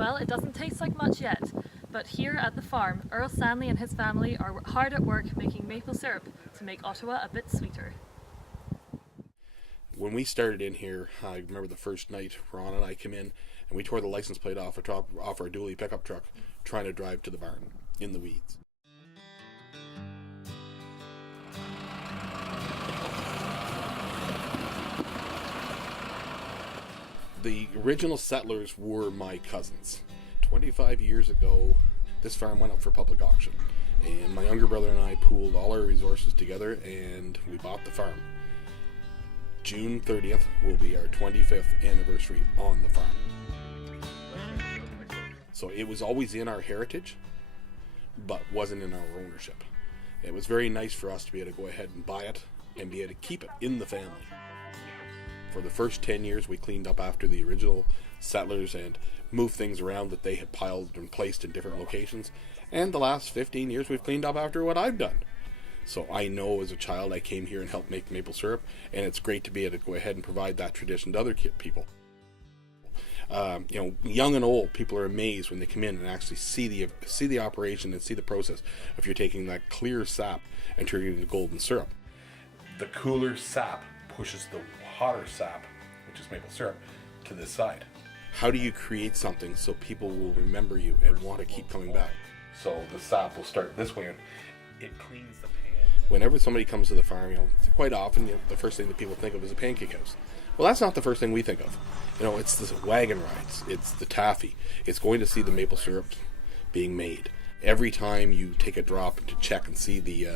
Well, it doesn't taste like much yet, but here at the farm, Earl Stanley and his family are hard at work making maple syrup to make Ottawa a bit sweeter. When we started in here, I remember the first night Ron and I came in and we tore the license plate off our dually pickup truck trying to drive to the barn in the weeds. The original settlers were my cousins. 25 years ago, this farm went up for public auction, and my younger brother and I pooled all our resources together and we bought the farm. June 30th will be our 25th anniversary on the farm. So it was always in our heritage, but wasn't in our ownership. It was very nice for us to be able to go ahead and buy it and be able to keep it in the family. For the first 10 years, we cleaned up after the original settlers and moved things around that they had piled and placed in different locations. And the last 15 years, we've cleaned up after what I've done. So I know as a child I came here and helped make maple syrup, and it's great to be able to go ahead and provide that tradition to other people. Young and old, people are amazed when they come in and actually see the operation and see the process of you're taking that clear sap and turning it into golden syrup. The cooler sap pushes the hotter sap, which is maple syrup, to this side. How do you create something so people will remember you and want to keep coming back? So the sap will start this way and it cleans the pan. Whenever somebody comes to the farm, quite often the first thing that people think of is a pancake house. Well, that's not the first thing we think of. It's the wagon rides, it's the taffy, it's going to see the maple syrup being made. Every time you take a drop to check and see the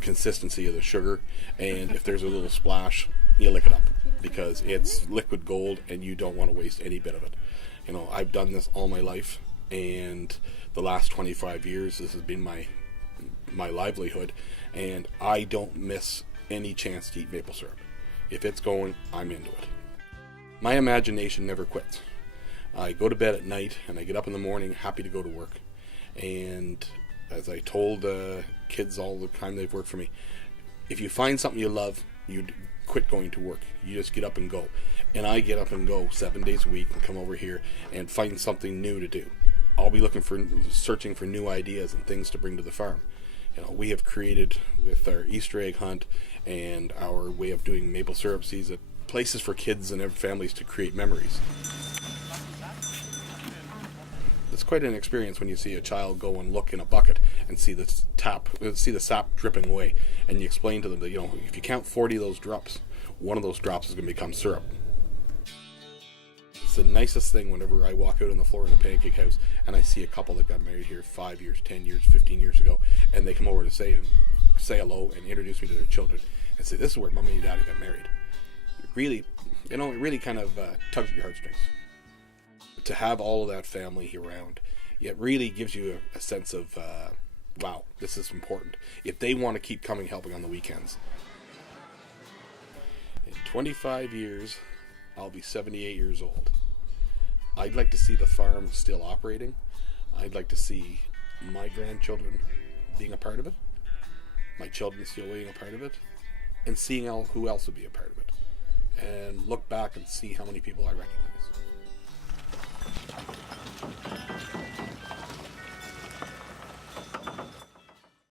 consistency of the sugar, and if there's a little splash, you lick it up because it's liquid gold and you don't want to waste any bit of it. I've done this all my life, and the last 25 years this has been my livelihood, and I don't miss any chance to eat maple syrup. If it's going, I'm into it. My imagination never quits. I go to bed at night and I get up in the morning happy to go to work. And as I told kids all the time they've worked for me, if you find something you love, you quit going to work. You just get up and go. And I get up and go 7 days a week and come over here and find something new to do. I'll be searching for new ideas and things to bring to the farm. We have created, with our Easter egg hunt and our way of doing maple syrup season, places for kids and their families to create memories. It's quite an experience when you see a child go and look in a bucket and see the sap dripping away, and you explain to them that if you count 40 of those drops, one of those drops is going to become syrup. It's the nicest thing whenever I walk out on the floor in a pancake house and I see a couple that got married here 5 years, 10 years, 15 years ago, and they come over to say hello and introduce me to their children and say, this is where Mommy and Daddy got married. It really kind of tugs at your heartstrings. To have all of that family around, it really gives you a sense of, wow, this is important. If they want to keep coming helping on the weekends. In 25 years, I'll be 78 years old. I'd like to see the farm still operating. I'd like to see my grandchildren being a part of it, my children still being a part of it, and seeing who else would be a part of it. And look back and see how many people I recognize.